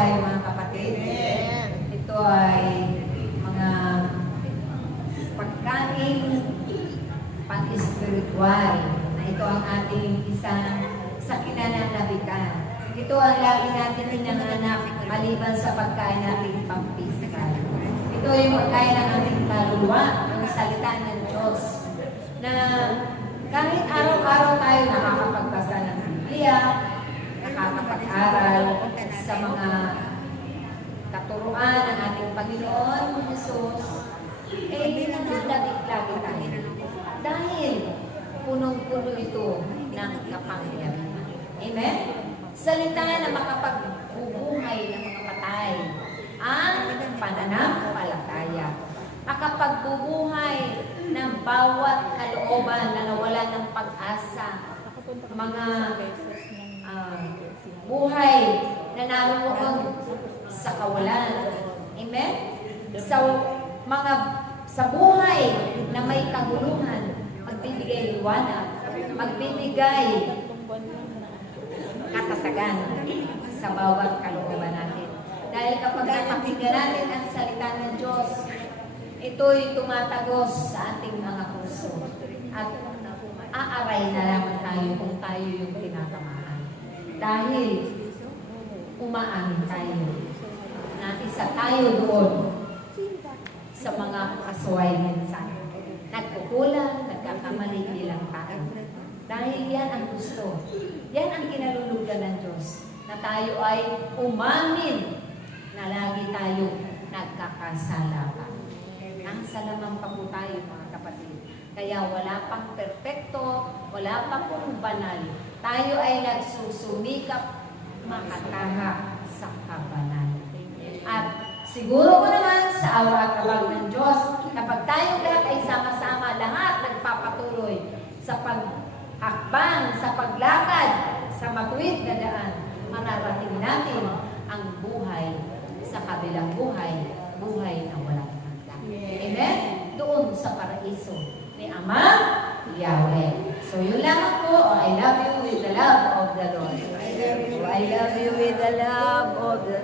tayo mga kapatid. Ito ay mga pagkain pang-espiritual na ito ang ating isang sa kinananabikan. Ito ang lagi natin hinanganap maliban sa pagkain natin pang-physical. Ito yung pagkain ng ating kaluluwa, ng salita ng Diyos, na kahit araw-araw tayo nakakapagbasa ng Biblia, nakakapag-aral sa mga katuruan ng ating Panginoon Jesus, nananabik lagi tayo. Dahil punong-puno ito ng kapangyarihan. Amen? Salita na makapagbubuhay ng mga patay ang pananampalataya. Makapagbubuhay ng bawat kalooban na nawala ng pag-asa. Mga buhay na naroon sa kawalan. Amen? Sa buhay na may kaguluhan, magbibigay liwanag, magbibigay katasagan sa bawat kalooban natin. Dahil kapag napakinggan natin ang salita ng Diyos, ito'y tumatagos sa ating mga puso. At aaray na lamang tayo kung tayo yung tinatamaan. Dahil umaamin tayo na isa tayo doon sa mga asway minsan. Nagkukulang, nagkakamali bilang tao. Dahil yan ang gusto. Yan ang kinalulugan ng Diyos. Na tayo ay umamin na lagi tayo nagkakasala pa. Nasa lamang pa po tayo mga kapatid. Kaya wala pang perpekto, wala pang banal. Tayo ay nagsusumikap makataha sa kabanal. At siguro ko naman sa awa at kabag ng Diyos, kapag tayo lahat ay sama-sama, lahat nagpapatuloy sa pag-akbang, sa paglakad, sa matuwid na daan, mararating natin ang buhay sa kabilang buhay, buhay na walang hanggan. Amen? Doon sa paraiso ni Ama Yahweh. So yun lang po. I love you with the love of the Lord. I love you with the love of the